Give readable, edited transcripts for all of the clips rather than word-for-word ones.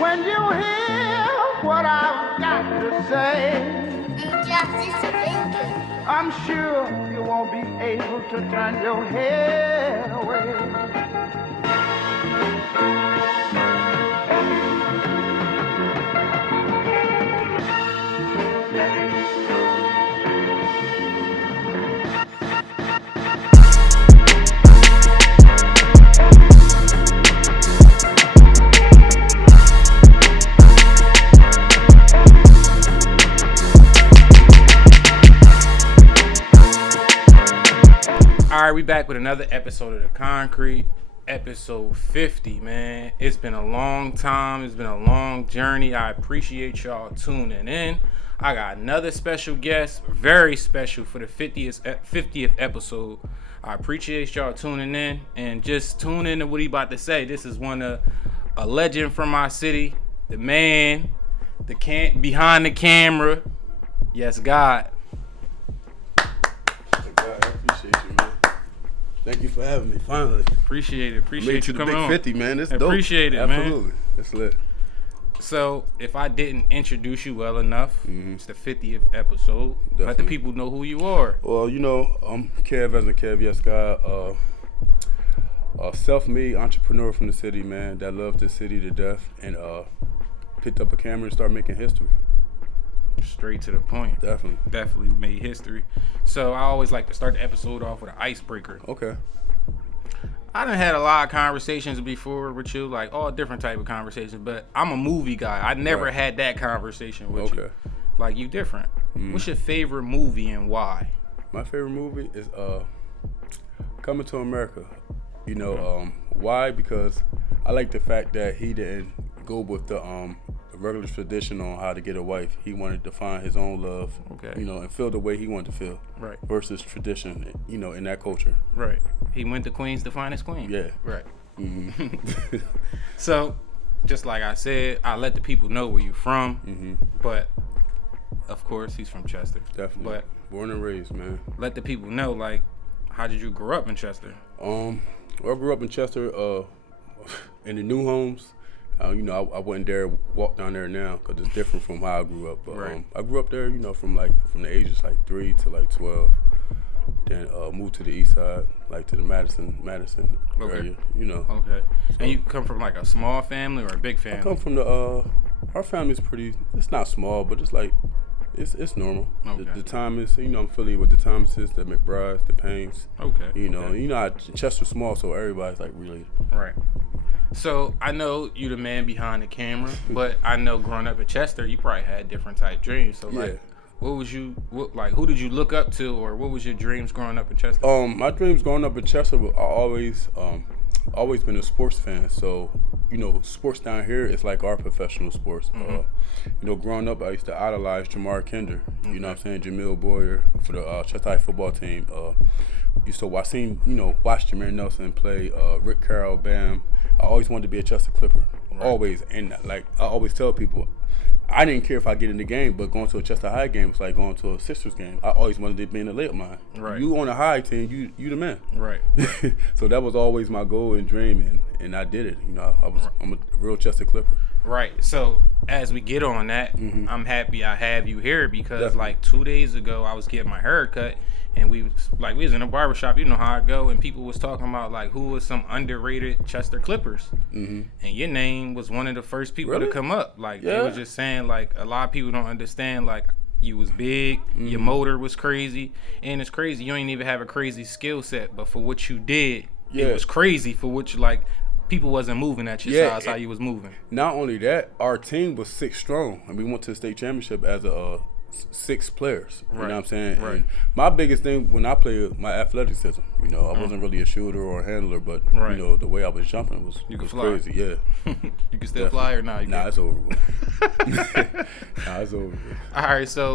When you hear what I've got to say, I'm sure you won't be able to turn your head away. All right, we back with another episode of The Concrete, episode 50, man. It's been a long time. It's been a long journey. I appreciate y'all tuning in. I got another special guest, very special for the 50th episode. I appreciate y'all tuning in and just tune in to what he about to say. This is a legend from my city, the man, behind the camera, YesGod. I appreciate you, man. Thank you for having me, finally. Appreciate it. Appreciate you coming on. Made it to the big 50, man. It's dope. Appreciate it, man. Absolutely. It's lit. So, if I didn't introduce you well enough, it's the 50th episode. Definitely. Let the people know who you are. Well, you know, I'm Kev as in Kev YesGod. A self-made entrepreneur from the city, man, that loved the city to death and picked up a camera and started making history. Straight to the point. Definitely made history. So, I always like to start the episode off with an icebreaker. Okay. I done had a lot of conversations before with you, like all different type of conversations, but I'm a movie guy. I never had that conversation with you. Like, you different. What's your favorite movie and why? My favorite movie is Coming to America. You know, why? Because I like the fact that he didn't go with the regular tradition on how to get a wife. He wanted to find his own love, you know, and feel the way he wanted to feel, right? Versus tradition, you know, in that culture, right? He went to Queens to find his queen, yeah, right. So, just like I said, I let the people know where you're from, but of course he's from Chester, definitely. But born and raised, man. Let the people know, like, how did you grow up in Chester? I grew up in Chester, in the new homes. You know, I wouldn't dare walk down there now because it's different from how I grew up. But I grew up there, you know, from the ages 3 to 12. Then moved to the east side, to the Madison area, you know. Okay. So, and you come from a small family or a big family? I come from our family's it's not small, but it's it's normal. Okay. The Thomas, you know, I'm affiliated with the Thomases, the McBrides, the Paynes. Okay. You know, Chester's small, so everybody's related. Right. So I know you the man behind the camera, but I know growing up in Chester, you probably had different type dreams. So who did you look up to, or what was your dreams growing up in Chester? My dreams growing up in Chester were always been a sports fan. So, you know, sports down here is like our professional sports. You know, growing up, I used to idolize Jamar Kinder. You know what I'm saying? Jamil Boyer for the Chester High football team. Watch Jameer Nelson play, Rick Carroll, Bam. I always wanted to be a Chester Clipper. Right. Always. And I always tell people, I didn't care if I get in the game, but going to a Chester High game was like going to a Sisters game. I always wanted to be in the layup line. Right. You on a high team, you the man. Right. So that was always my goal and dream, and I did it. You know, I'm a real Chester Clipper. Right. So as we get on that, I'm happy I have you here because 2 days ago I was getting my hair cut. And we was in a barbershop, you know how I go, and people was talking about who was some underrated Chester Clippers, and your name was one of the first people to come up. They was just saying a lot of people don't understand you was big, your motor was crazy, and it's crazy. You ain't even have a crazy skill set, but for what you did, it was crazy for what you people wasn't moving at your size how you was moving. Not only that, our team was 6 strong, and we went to the state championship as a 6 players, you know what I'm saying? Right. And my biggest thing when I played, my athleticism, you know, I wasn't really a shooter or a handler, but you know, the way I was jumping was crazy, yeah. You can still fly or not? Nah, it's over with. It's over with. All right, so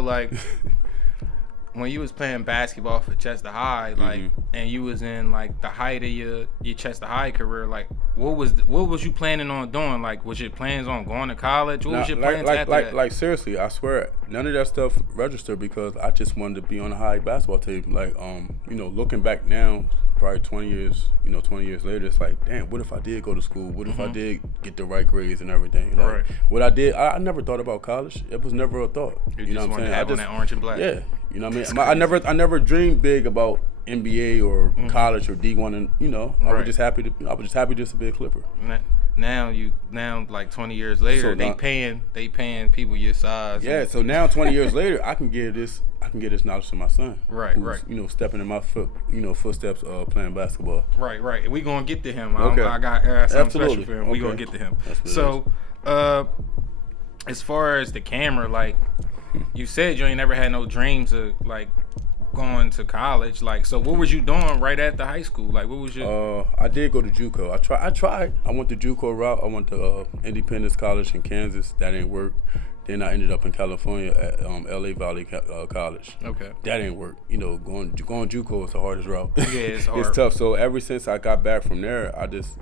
when you was playing basketball for Chester High, and you was in the height of your Chester High career, what was you planning on doing? Like, was your plans on going to college? What was your plans after that? Like seriously, I swear, none of that stuff registered because I just wanted to be on a high basketball team. Like, you know, looking back now, probably 20 years later, it's like, damn, what if I did go to school? What if I did get the right grades and everything? Like, Right. What I did, I never thought about college. It was never a thought. You know just what I'm wanted saying? to have on that orange and black. Yeah, you know what I mean. I never dreamed big about NBA or college or D1, and you know, I was just happy just to be a Clipper. Now like 20 years later, So they paying people your size. Yeah, so now 20 years later, I can give this knowledge to my son. Right, who's, right. You know, stepping in my footsteps, playing basketball. Right. We gonna get to him. Okay. I got something Absolutely. special for him. We Okay. gonna get to him. That's what it So, as far as the camera, like you said, you ain't never had no dreams of like going to college. Like, so what was you doing right after high school? Like, what was your? I did go to JUCO. I tried. I went the JUCO route. I went to Independence College in Kansas. That didn't work. Then I ended up in California at LA Valley College. Okay. That didn't work. You know, going JUCO is the hardest route. Yeah, it's hard. It's tough. So ever since I got back from there, I just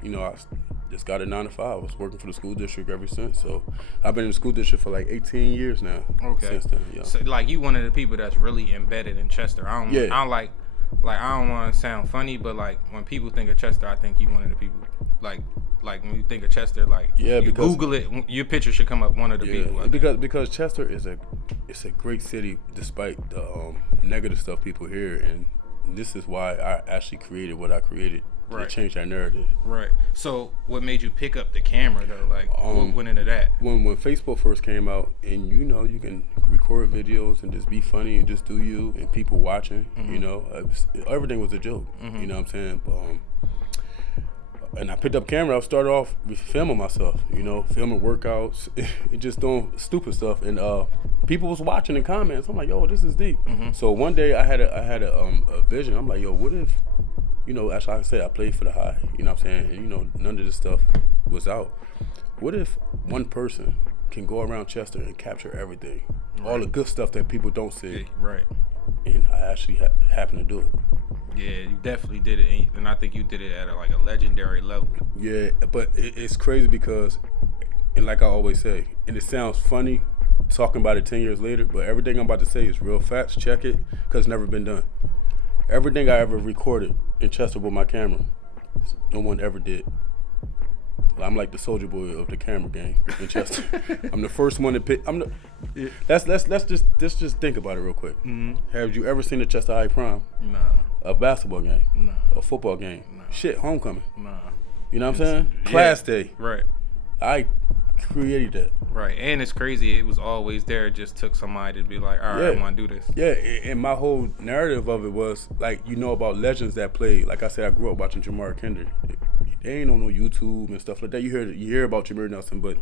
got a 9 to 5. I was working for the school district ever since. So I've been in the school district for like 18 years now. Okay. Since then, yeah. So like you one of the people that's really embedded in Chester. I don't like I don't want to sound funny, but like when people think of Chester, I think you one of the people like when you think of Chester, like you Google it, your picture should come up one of the people. Because Chester is a great city despite the negative stuff people hear, and this is why I actually created what I created. Right. To change that narrative. Right. So what made you pick up the camera though? Like what went into that? When Facebook first came out, and you know you can record videos and just be funny and just do you, and people watching, you know, everything was a joke. You know what I'm saying? And I picked up camera. I started off with filming myself, you know, filming workouts, and just doing stupid stuff. And people was watching in comments. I'm like, yo, this is deep. So one day I had a vision. I'm like, yo, what if, you know, as I said, I played for the High. You know what I'm saying? And you know, none of this stuff was out. What if one person can go around Chester and capture everything, all the good stuff that people don't see? Right. And I actually happen to do it. Yeah, you definitely did it, and I think you did it at a legendary level. Yeah, but it's crazy because, and like I always say, and it sounds funny talking about it 10 years later, but everything I'm about to say is real facts. Check it, because it's never been done. Everything I ever recorded in Chester with my camera, no one ever did. I'm like the soldier boy of the camera game in Chester. I'm the first one to pick. Let's just think about it real quick. Have you ever seen the Chester High Prom? Nah. A basketball game? Nah. A football game? Nah. Shit, homecoming? Nah. You know what I'm saying? Class day. Right. I created that. Right, and it's crazy. It was always there. It just took somebody to be like, all right, I want to do this. Yeah, and my whole narrative of it was like, you know, about legends that played. Like I said, I grew up watching Jamar Kinder. They ain't on no YouTube and stuff like that. You hear about Jameer Nelson, but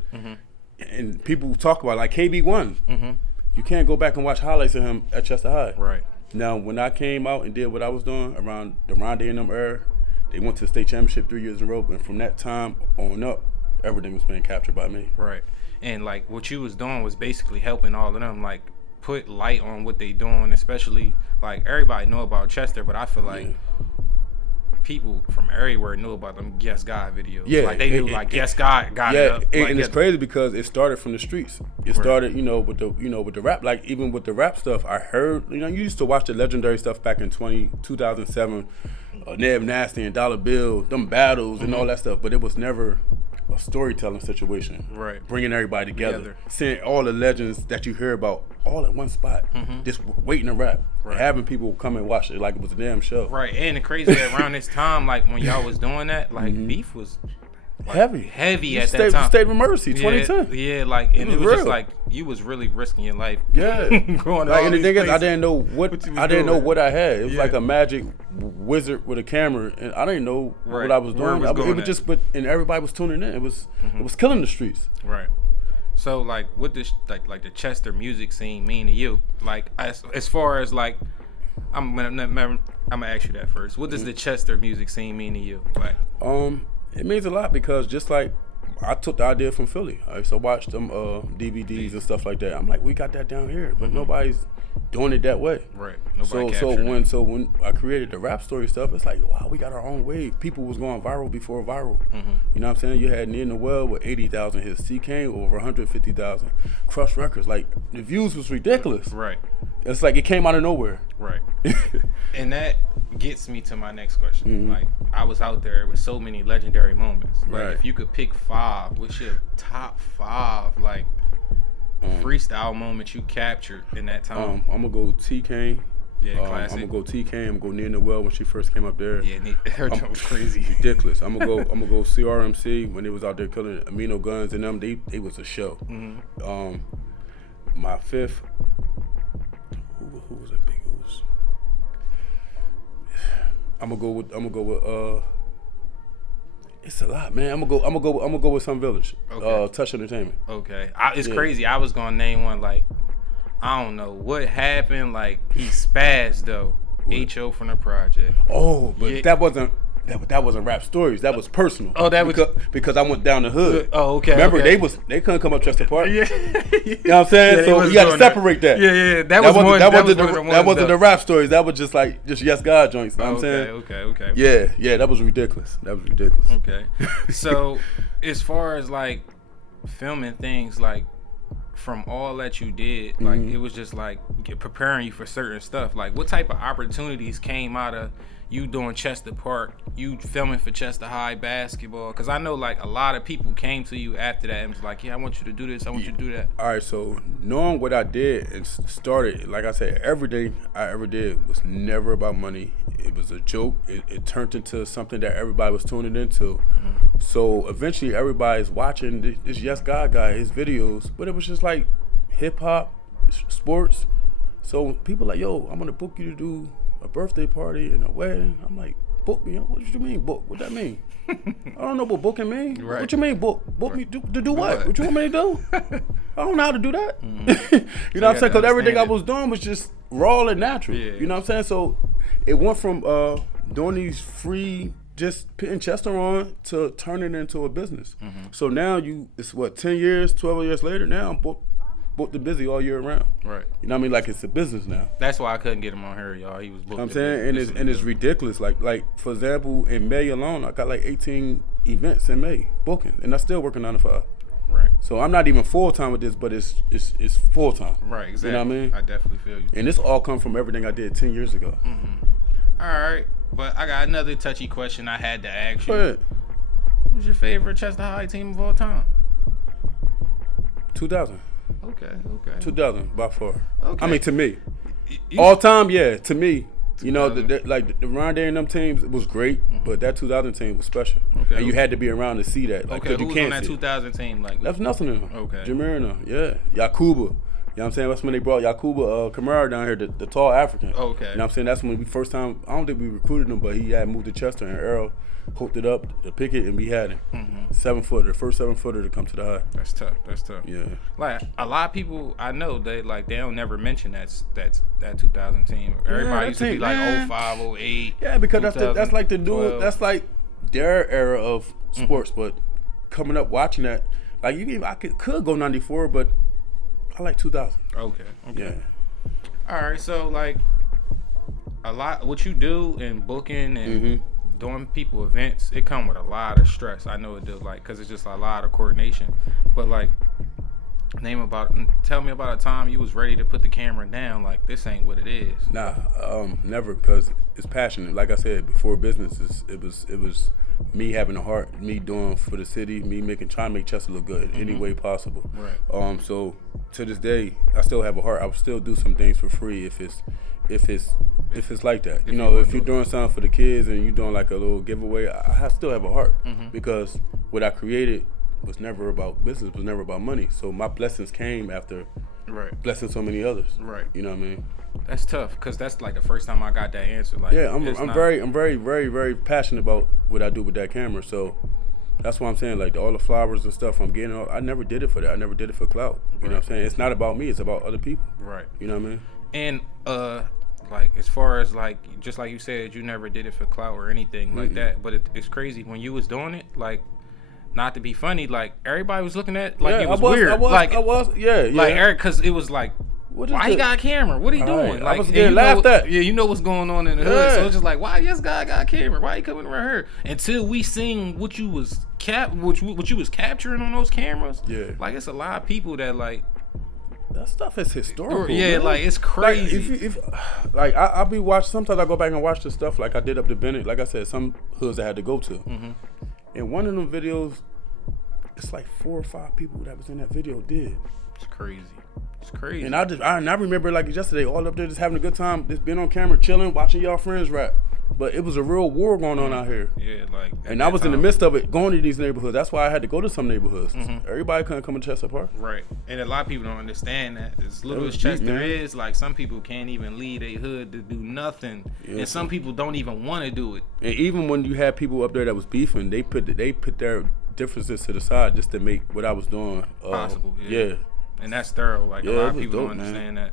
and people talk about like KB1. You can't go back and watch highlights of him at Chester High. Right. Now, when I came out and did what I was doing around the Rondé and them era, they went to the state championship 3 years in a row, and from that time on up, everything was being captured by me. Right. And like what you was doing was basically helping all of them like put light on what they doing, especially like everybody know about Chester, but I feel like people from everywhere knew about them YesGod videos. Yeah, like they knew like YesGod got it up. And it's crazy because it started from the streets. It started, with the rap. Like even with the rap stuff, I heard, you used to watch the legendary stuff back in 2007, Neb Nasty and Dollar Bill, them battles and all that stuff. But it was never a storytelling situation. Right. Bringing everybody together. Seeing all the legends that you hear about all at one spot. Just waiting to rap. Right. Having people come and watch it like it was a damn show. Right. And the crazy that around this time, like when y'all was doing that, like beef was like, heavy at that time. State of Emergency, 2010. Yeah, like, and it was real. just like you was really risking your life. Yeah. Going like, all and the these thing is, I places. didn't know what I had. It was like a magic wizard with a camera, and I didn't know what I was doing. It was just, and everybody was tuning in. It was killing the streets. Right. So like, what this like the Chester music scene mean to you? Like as far as like, I'm gonna ask you that first. What does the Chester music scene mean to you? Like, it means a lot because just like I took the idea from Philly. I used to watch them DVDs and stuff like that. I'm like, we got that down here, but nobody's doing it that way. Right. So when I created the rap story stuff, it's like, wow, we got our own wave. People was going viral before viral. You know what I'm saying? You had Near in the Well with 80,000 hits. C Kane over 150,000. Crush Records, like the views was ridiculous. Right. It's like it came out of nowhere. Right. And that gets me to my next question. Like, I was out there with so many legendary moments. Like, if you could pick 5, what's your top 5 like freestyle moments you captured in that time? I'm gonna go T Kane. Yeah, classic. I'm gonna go T Kane. I'm gonna go Near in the Well when she first came up there. Yeah, her joke was crazy. Ridiculous. I'm gonna go CRMC when they was out there killing Amino Guns and them. They was a show. My 5th. Who was it? Big Oos. I'm gonna go with it's a lot, man. I'm gonna go with Some Village. Okay. Touch Entertainment. Okay. It's crazy. I was gonna name one, like, I don't know what happened. Like, he spazzed though. What? HO from the project. Oh, but that wasn't rap stories. That was personal. Oh, that was because I went down the hood. Oh, okay. Remember, okay. they couldn't come up Chester Park. Yeah. You know what I'm saying? Yeah, so you got to separate that. Yeah. That wasn't the rap stories. That was just like YesGod joints. You know what I'm saying? Okay. Yeah. That was ridiculous. Okay. So, as far as like filming things, like from all that you did, like it was just like preparing you for certain stuff. Like, what type of opportunities came out of you doing Chester Park, you filming for Chester High basketball? Because I know like a lot of people came to you after that and was like, yeah, I want you to do this, I want you to do that. All right, so knowing what I did and started, like I said, everything I ever did was never about money. It was a joke. It turned into something that everybody was tuning into. So eventually everybody's watching this YesGod guy, his videos, but it was just like hip hop, sports. So people like, yo, I'm gonna book you to do a birthday party and a wedding. I'm like, book me? What you mean book? What that mean? I don't know what booking mean. Right. What you mean book? Book me to do what? What you want me to do? I don't know how to do that. You know what I'm saying? Because everything I was doing was just raw and natural. Yeah. You know what I'm saying? So it went from doing these free, just putting Chester on to turning it into a business. So now it's what, 10 years, 12 years later, now I'm booked the busy all year round. Right. You know what I mean? Like, it's a business now. That's why I couldn't get him on here, y'all. He was booked. You know what I'm saying? And it's ridiculous. Like for example, in May alone, I got like 18 events in May booking, and I'm still working 9 to 5. Right. So I'm not even full time with this, but it's full time. Right. Exactly. You know what I mean? I definitely feel you. And this all come from everything I did 10 years ago. All right, but I got another touchy question I had to ask you. Go ahead. Who's your favorite Chester High team of all time? 2000. Okay. 2000 by far. Okay. I mean, to me, all time, yeah. To me, you know, the Rondé and them teams, it was great, but that 2000 team was special. Okay. And you had to be around to see that. Like, okay. Who was on that 2000 team? Like, that's nothing in them. Okay. Jameer, yeah. Yakuba. You know what I'm saying? That's when they brought Yakuba Kamara down here, the tall African. Okay. You know what I'm saying? That's when we first time, I don't think we recruited him, but he had moved to Chester, and Earl hooked it up to pick it, and we had him. 7-footer, the first 7-footer to come to the high. That's tough. Yeah. Like, a lot of people I know, they don't never mention that 2000 team. Everybody used to be like 05, 08. Yeah, because that's like the new, that's like their era of sports. But coming up watching that, like, I could go 94, but I like 2000. Okay. Yeah. All right. So, like, a lot what you do in booking and doing people events, it come with a lot of stress. I know it does, like, because it's just a lot of coordination. But, like, tell me about a time you was ready to put the camera down. Like, this ain't what it is. Nah, never, because it's passionate. Like I said before, business it was me having a heart, me doing for the city, me trying to make Chester look good any way possible. Right. So to this day, I still have a heart. I will still do some things for free if it's like that. You know, if you're doing something for the kids and you're doing like a little giveaway, I still have a heart because what I created was never about business, was never about money. So my blessings came after blessing so many others. Right. You know what I mean? That's tough because that's like the first time I got that answer. Like, yeah, I'm very, very, very passionate about what I do with that camera. So that's why I'm saying, like, all the flowers and stuff I'm getting, I never did it for that. I never did it for clout. You know what I'm saying? It's not about me. It's about other people. Right. You know what I mean? And like, as far as like, just like you said, you never did it for clout or anything like that. But it's crazy when you was doing it, like, not to be funny, like, everybody was looking at like it was weird. I was, yeah. Like, Eric, because it was like Why he got a camera? What he doing? Right. Like, I was getting laughed at. Yeah, you know what's going on in the hood. So it's just like, why YesGod got a camera? Why he coming around here? Until we seen what you was what you was capturing on those cameras. Yeah. Like, it's a lot of people that like that stuff is historical. Yeah, man. like it's crazy. Like I'll be watching. Sometimes I go back and watch the stuff like I did up to Bennett. Like I said, some hoods I had to go to. Mm-hmm. And one of them videos, it's like 4 or 5 people that was in that video did. It's crazy. It's crazy. And I remember like yesterday, all up there just having a good time, just being on camera, chilling, watching y'all friends rap. But it was a real war going on out here. Yeah, like. And I was in the midst of it, going to these neighborhoods. That's why I had to go to some neighborhoods. Mm-hmm. Everybody couldn't come to Chester Park. Right. And a lot of people don't understand that. As little as Chester is, like some people can't even leave their hood to do nothing. Yeah. And some people don't even want to do it. And even when you had people up there that was beefing, they put their differences to the side just to make what I was doing possible. Yeah. And that's thorough. Like a lot of people don't understand that.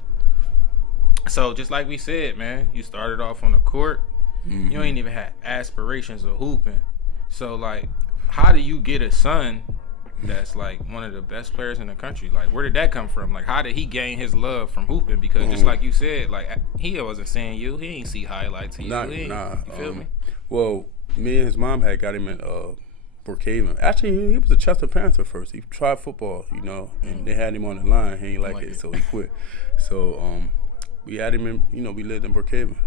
So just like we said, man, you started off on the court. Mm-hmm. You ain't even had aspirations of hooping. So like, how do you get a son that's like one of the best players in the country? Like, where did that come from? Like, how did he gain his love from hooping? Because just like you said, like he wasn't seeing you. He ain't see highlights of you. Nah. You feel me? Well, me and his mom had got him in Brookhaven. Actually, he was a Chester Panther first. He tried football, you know, and they had him on the line. He ain't like it, so he quit. So we had him in, you know, we lived in Brookhaven.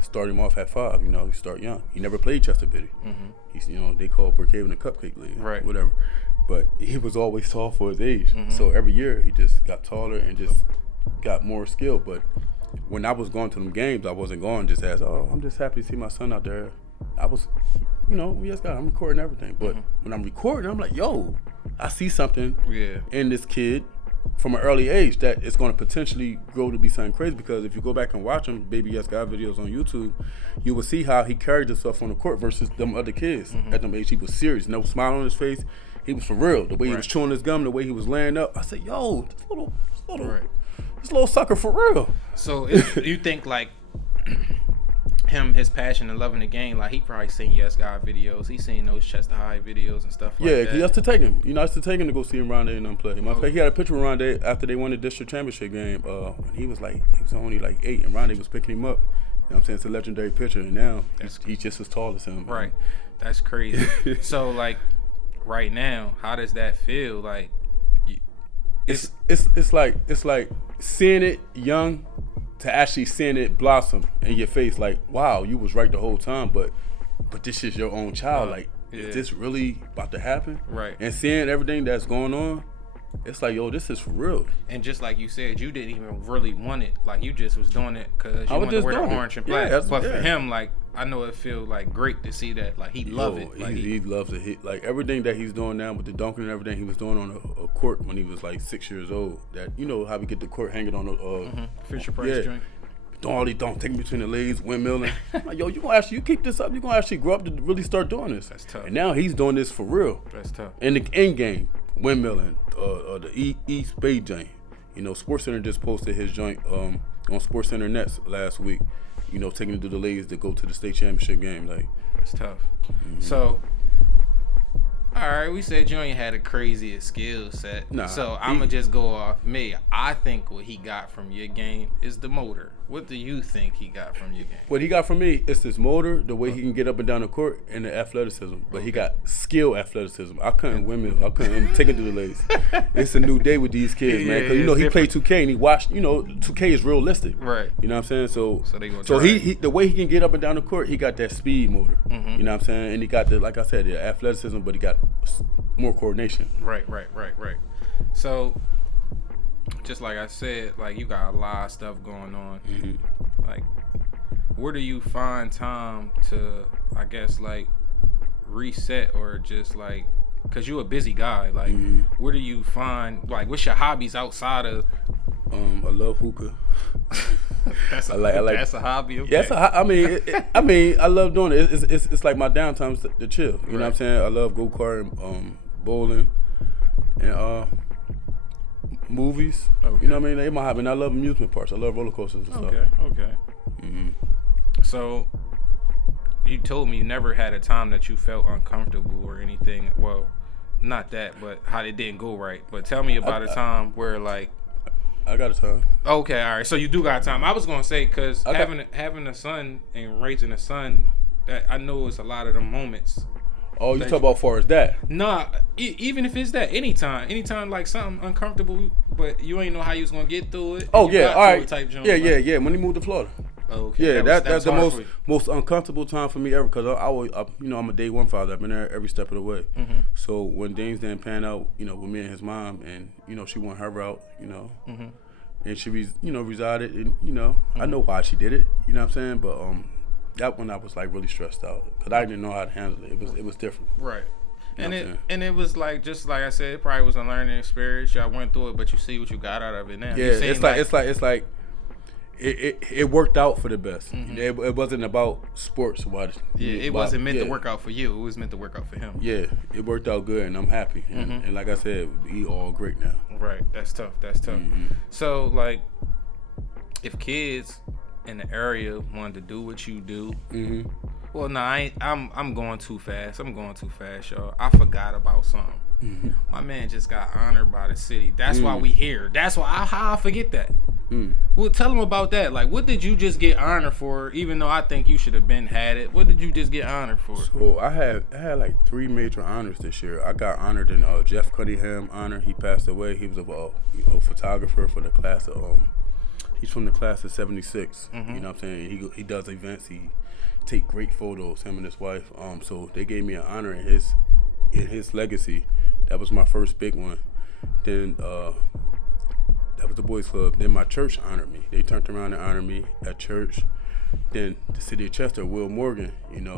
Started him off at 5, you know, he start young. He never played Chester Bitty. Mm-hmm. He's, you know, they call Brookhaven the Cupcake League, right? Whatever. But he was always tall for his age. Mm-hmm. So every year he just got taller and just got more skill. But when I was going to them games, I wasn't going just as, I'm just happy to see my son out there. I was, you know, yes, God, I'm recording everything. But when I'm recording, I'm like, yo, I see something in this kid from an early age that it's going to potentially grow to be something crazy. Because if you go back and watch him, Baby YesGod videos on YouTube, you will see how he carried himself on the court versus them other kids. At them age, he was serious, no smile on his face. He was for real. The way he was chewing his gum, the way he was laying up. I said, yo, this little sucker for real. So if you think like his passion and loving the game, like he probably seen YesGod videos. He seen those Chester High videos and stuff like that. Yeah, he used to take him. You know, I used to take him to go see him Rondé and them play. Matter of fact, he had a picture with Rondé after they won the district championship game. He was only like 8, and Rondé was picking him up. You know what I'm saying? It's a legendary picture, and now he's just as tall as him. Right. That's crazy. So, like, right now, how does that feel? Like, it's like seeing it young to actually seeing it blossom in your face. Like, wow, you was right the whole time, but this is your own child. Like, is this really about to happen? Right. And seeing everything that's going on, it's like, yo, this is for real. And just like you said, you didn't even really want it. Like, you just was doing it because you wanted to wear the orange and black. But for him, like, I know it feels like great to see that. Like, he loved it. Like, he loves it. Like, everything that he's doing now with the dunking and everything he was doing on a court when he was like 6 years old. That, you know how we get the court hanging on the Fisher Price joint. Doing all these dunks, taking between the legs, windmilling. Like, yo, you keep this up, you're gonna actually grow up to really start doing this. That's tough. And now he's doing this for real. That's tough. In the end game, windmilling, the East Bay joint. You know, SportsCenter just posted his joint on SportsCenter Nets last week. You know, taking it to the ladies to go to the state championship game. Like, that's tough. So, all right, we said you ain't had a craziest skill set. Nah, so I'm gonna just go off me. I think what he got from your game is the motor. What do you think he got from your game? What he got from me is this motor, the way he can get up and down the court, and the athleticism. But he got skill athleticism. I couldn't take it to the ladies. It's a new day with these kids, man. Because, you know, he played 2K and he watched, you know, 2K is realistic. Right. You know what I'm saying? So he the way he can get up and down the court, he got that speed motor. You know what I'm saying? And he got the, like I said, the athleticism, but he got more coordination. Right. So, just like I said, like, you got a lot of stuff going on. Like, where do you find time to, I guess, like, reset or just, like, because you're a busy guy. Like, where do you find, like, what's your hobbies outside of? I love hookah. That's a hobby. Okay. Yeah, I mean, I love doing it. It's like my downtime to chill. You know what I'm saying? I love go-kart, bowling, and movies. Okay. You know what I mean? They're my hobby. And I love amusement parks. I love roller coasters and stuff. Okay. So, you told me you never had a time that you felt uncomfortable or anything. Well, not that, but how it didn't go right. But tell me about a time where, like, I got a time. Okay, all right. So you do got time. I was gonna say because having a son and raising a son, that I know it's a lot of the moments. Oh, you talk about far as that? Nah, even if it's that, anytime like something uncomfortable, but you ain't know how you was gonna get through it. Oh yeah, all right. Type joint, Yeah. When he moved to Florida. Okay. Yeah, that's the most uncomfortable time for me ever because I'm a day one father. I've been there every step of the way. Mm-hmm. So when things didn't pan out, with me and his mom, and she went her route, Mm-hmm. and she resided, and I know why she did it. You know what I'm saying? But that one I was like really stressed out because I didn't know how to handle it. It was different. Right. And it was like, just like I said, it probably was a learning experience. Y'all went through it, but you see what you got out of it now. Yeah, it's like it worked out for the best. Mm-hmm. It wasn't about sports. It wasn't meant to work out for you. It was meant to work out for him. Yeah, it worked out good, and I'm happy. And like I said, we all great now. Right. That's tough. Mm-hmm. So, like, if kids in the area wanted to do what you do, well, I'm going too fast. Y'all. I forgot about something. Mm-hmm. My man just got honored by the city. That's why we here. That's why how I forget that. Well, tell them about that. Like, what did you just get honored for? Even though I think you should have had it. What did you just get honored for? So I had like 3 major honors this year. I got honored in Jeff Cunningham honor. He passed away. He was a photographer for the class of he's from the class of 76. You know what I'm saying? He does events. He take great photos. Him and his wife. So they gave me an honor in his legacy. That was my first big one. Then that was the boys club. Then my church honored me. They turned around and honored me at church. Then the city of Chester, Will Morgan,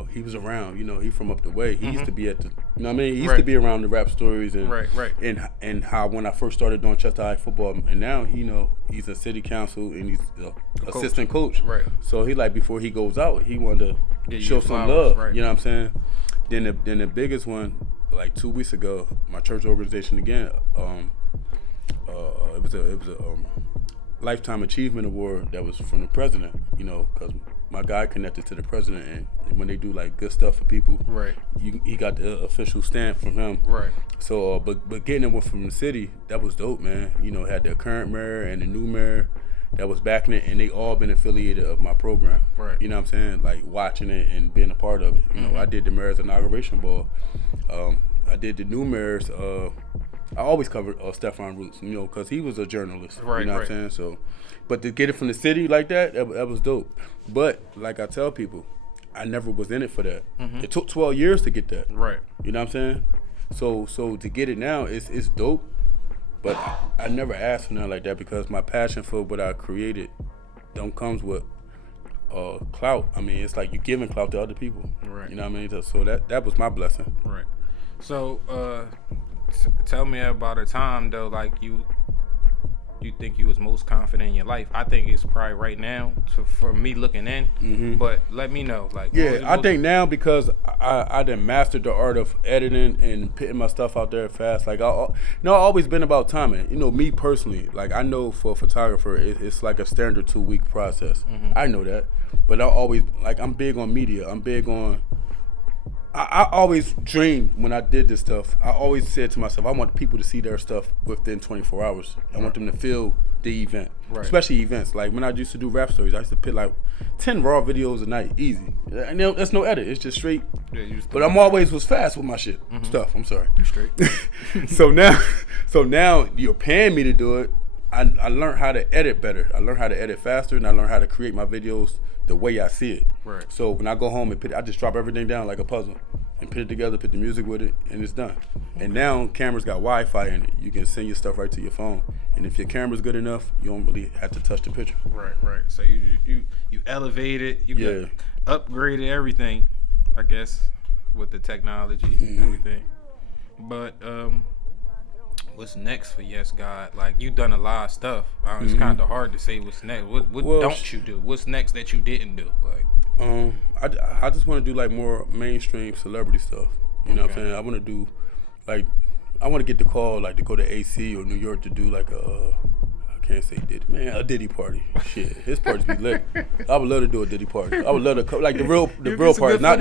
he was around. He from up the way. He used to be at the, he used to be around the rap stories and and how when I first started doing Chester High football, and now he's a city council and he's assistant coach. Right. So he before he goes out, he wanted to show some love. Right. You know what I'm saying? Then the biggest one, like 2 weeks ago, my church organization again. It was a lifetime achievement award that was from the president. Because my guy connected to the president, and when they do like good stuff for people, right, he got the official stamp from him. Right. So, but getting it from the city, that was dope, man. Had the current mayor and the new mayor that was backing it, and they all been affiliated of my program. Right. You know what I'm saying? Like watching it and being a part of it. I did the mayor's inauguration ball. I did the new mayor's. I always covered Stephon Roots, because he was a journalist. Right. You know what I'm saying? So, but to get it from the city like that was dope. But like I tell people, I never was in it for that. It took 12 years to get that. Right. You know what I'm saying? So to get it now, it's dope. But I never asked for nothing like that because my passion for what I created don't comes with clout. I mean, it's like you're giving clout to other people. Right. You know what I mean? So that was my blessing. Right. So tell me about a time though, like you think you was most confident in your life. I think it's probably right now for me looking in, but let me know. Like, I think now because I done mastered the art of editing and putting my stuff out there fast. Like I've always been about timing. Me personally, like I know for a photographer, it's like a standard 2-week process. I know that, but I always I'm big on media. I'm big on. I always dreamed when I did this stuff. I always said to myself, I want people to see their stuff within 24 hours. I want them to feel the event, especially events. Like when I used to do rap stories, I used to put like 10 raw videos a night, easy. And that's no edit. It's just straight. Yeah, but I'm always was fast with my shit stuff. I'm sorry. You straight. So now you're paying me to do it. I learned how to edit better. I learned how to edit faster, and I learned how to create my videos the way I see it. Right. So when I go home and I just drop everything down like a puzzle and put it together, put the music with it, and it's done. And now cameras got Wi-Fi in it. You can send your stuff right to your phone. And if your camera's good enough, you don't really have to touch the picture. Right. So you elevated, you upgraded everything, I guess, with the technology and everything. But what's next for YesGod? Like, you done a lot of stuff. It's kind of hard to say what's next. What don't you do? What's next that you didn't do? Like, I just want to do like more mainstream celebrity stuff. You know what I'm saying? I want to do like, I want to get the call like to go to AC or New York to do like a can't say Diddy. Man, a Diddy party. Shit, his parties be lit. I would love to do a Diddy party. I would love to like the real parties, not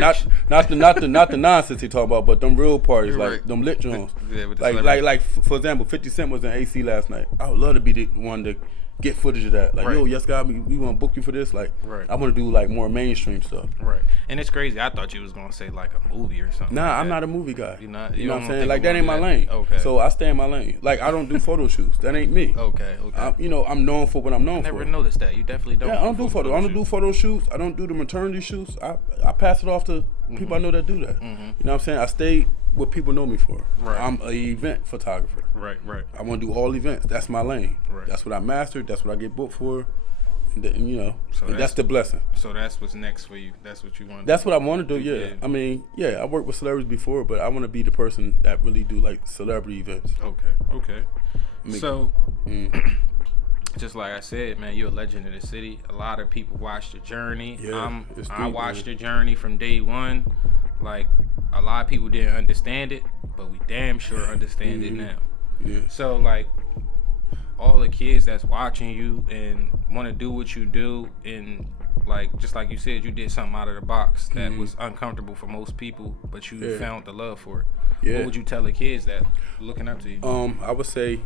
the nonsense he talking about, but them real parties, like them lit joints. Like for example, 50 Cent was in AC last night. I would love to be the one to get footage of that. Like, yo, YesGod, we want to book you for this. Like, I want to do like more mainstream stuff. Right. And it's crazy. I thought you was gonna say like a movie or something. Nah, like I'm that. not a movie guy. You're not. You know what I'm saying? Like that ain't my lane. Okay. So I stay in my lane. Like I don't do photo shoots. That ain't me. Okay. I'm known for what I'm known for. I never noticed that. You definitely don't. Yeah, I don't do photo. I don't do photo shoots. I don't do the maternity shoots. I pass it off to people I know that do that. You know what I'm saying? I stay what people know me for. Right. I'm an event photographer. Right. I want to do all events. That's my lane. Right. That's what I mastered. That's what I get booked for. And you know, So that's the blessing. So that's what's next for you. That's what you want. That's what I want to do. Yeah. I mean, I worked with celebrities before, but I want to be the person that really do like celebrity events. Okay. So, just like I said, man, you're a legend in the city. A lot of people watch the journey. Yeah, I watched the journey from day one. Like, a lot of people didn't understand it, but we damn sure understand it now. Yeah. So, like, all the kids that's watching you and want to do what you do, and like just like you said, you did something out of the box that was uncomfortable for most people, but you found the love for it. What would you tell the kids that looking up to you? I would say,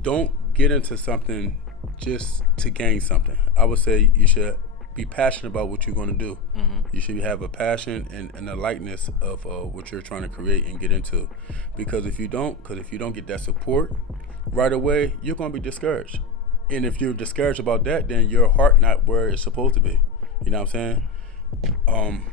don't get into something just to gain something. I would say you should be passionate about what you're going to do. You should have a passion and a likeness of what you're trying to create and get into. Because if you don't get that support right away, you're going to be discouraged. And if you're discouraged about that, then your heart not where it's supposed to be. You know what I'm saying?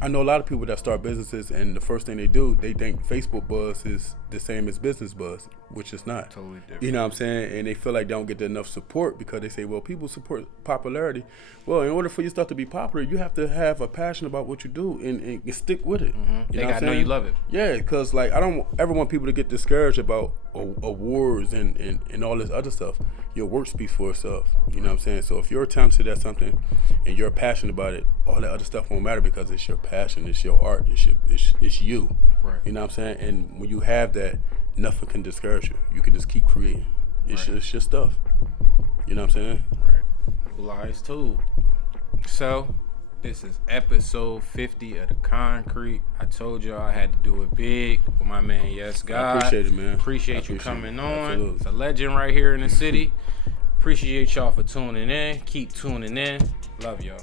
I know a lot of people that start businesses, and the first thing they do, they think Facebook buzz is the same as business buzz, which is not. Totally different. You know what I'm saying? And they feel like they don't get enough support because they say, well, people support popularity. Well, in order for your stuff to be popular, you have to have a passion about what you do and stick with it. They got to know you love it. Yeah, because like I don't ever want people to get discouraged about awards and all this other stuff. Your work speaks for itself. You know what I'm saying? So if you're talented at something and you're passionate about it, all that other stuff won't matter because it's your passion, it's your art, it's you. Right. You know what I'm saying? And when you have that, nothing can discourage you. You can just keep creating. It's your stuff. You know what I'm saying? Right. Lies told. So, this is episode 50 of The Concrete. I told y'all I had to do it big with my man YesGod. I appreciate it, man. Appreciate you coming on. Absolutely. It's a legend right here in the city. Appreciate y'all for tuning in. Keep tuning in. Love y'all.